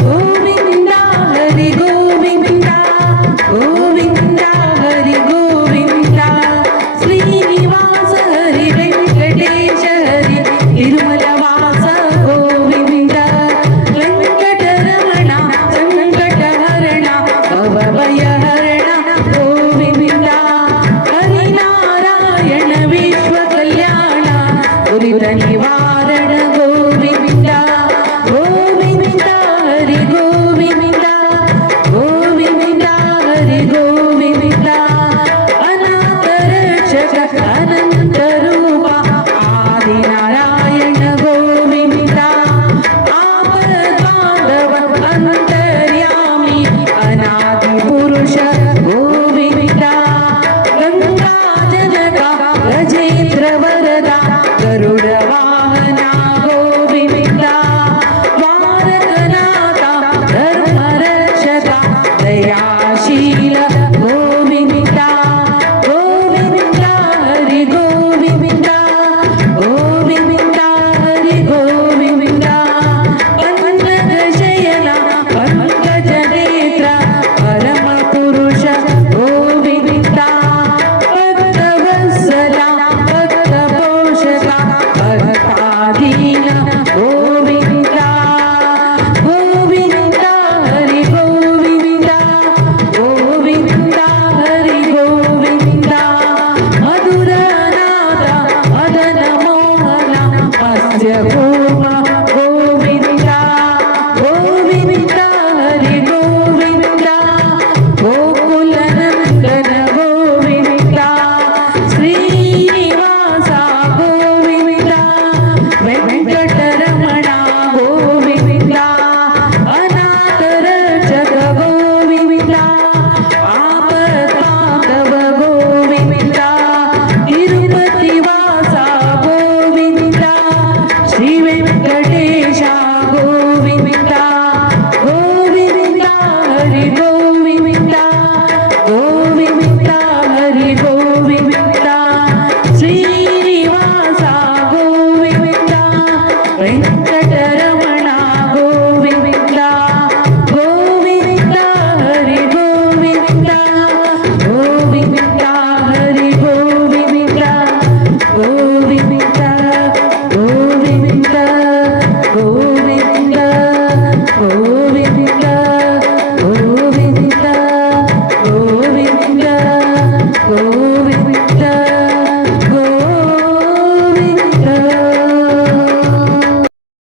ಗೋವಿಂದ ಹರಿ ಗೋವಿಂದ ಗೋವಿಂದ ಹರಿ ಗೋವಿಂದ ಶ್ರೀನಿವಾಸ ಹರಿ ವೆಂಕಟೇಶ ಹರಿ ತಿರುಮಲ ವಾಸ ಗೋವಿಂದ ವೆಂಕಟರಮಣ ಸಂಕಟ ಹರಣ ಭವಭಯ ಹರಣ ಗೋವಿಂದ ಹರಿನಾರಾಯಣ ವಿಶ್ವ ಕಲ್ಯಾಣ ದುರಿತ ನಿವಾರಣ ಗೋವಿಂದ ಗೋವಿಂದ ಹರಿ ಗೋವಿಂದ ಗೋವಿಂದ ಹರಿ ಗೋವಿಂದ ಅನಾಥ ರಕ್ಷಕ ಅನಂತ ರೂಪ ಆದಿನಾರಾಯಣ ಗೋವಿಂದ ಆಪದ್ಬಾಂಧವ ಅಂತರ್ಯಾಮಿ ಅನಾದಿ ಪುರುಷ ಗೋವಿಂದ ಗಂಗಾಜನಕ ಗಜೇಂದ್ರ ವರದ ಗರುಡ ವಾಹನ ಗೋವಿಂದ ದ್ವಾರಕನಾಥ ಧರ್ಮ ರಕ್ಷಕ ದಯಾಶೀಲ ಗೋವಿಂದ ಗೋವಿಂದ ಹರಿ ಗೋವಿಂದ ಗೋವಿಂದ ಹರಿ ಗೋವಿಂದ ಪನ್ನಗ ಶಯನ ಪಂಕಜ ನೇತ್ರ ಪರಮ ಪುರುಷ ಗೋವಿಂದ ಭಕ್ತವತ್ಸಲ ಭಕ್ತ ಪೋಷಕ ಭಕ್ತಾಧೀನ ಗೋವಿಂದ ಗೋವಿಂದ ಹರಿ ಗೋವಿಂದ ಗೋವಿಂದ ಹರಿ ಗೋವಿಂದ ಮಧುರನಾಥ ಮದನ ಮೋಹನ ಮತ್ಸ್ಯ ಕೂರ್ಮ ಗೋವಿಂದ ಗೋವಿಂದ ಹರಿ ಗೋವಿಂದ ಗೋಕುಲ ನಂದನ ಗೋವಿಂದ ಶ್ರೀನಿವಾಸ ಗೋವಿಂದ ವೆಂಕಟರಮಣ ಗೋವಿಂದ ಅನಾಥ ರಕ್ಷಕ ಗೋವಿಂದ ಆಪದ್ಬಾಂಧವ ಗೋವಿಂದ ತಿರುಪತಿ ವಾಸ ಗೋವಿಂದ ಶ್ರೀ ವೆಂಕಟೇಶ ಗೋವಿಂದ ಗೋವಿಂದ ಹರಿ ಗೋವಿಂದ ಗೋವಿಂದ ಹರಿ ಗೋವಿಂದ ಶ್ರೀನಿವಾಸ ಗೋವಿಂದ ವೆಂಕಟರಮಣ ಗೋವಿಂದ ಗೋವಿಂದ ಹರಿ ಗೋವಿಂದ ಗೋವಿಂದ ಹರಿ ಗೋವಿಂದ ಗೋವಿಂದ ಗೋವಿಂದ ಗೋವಿಂದ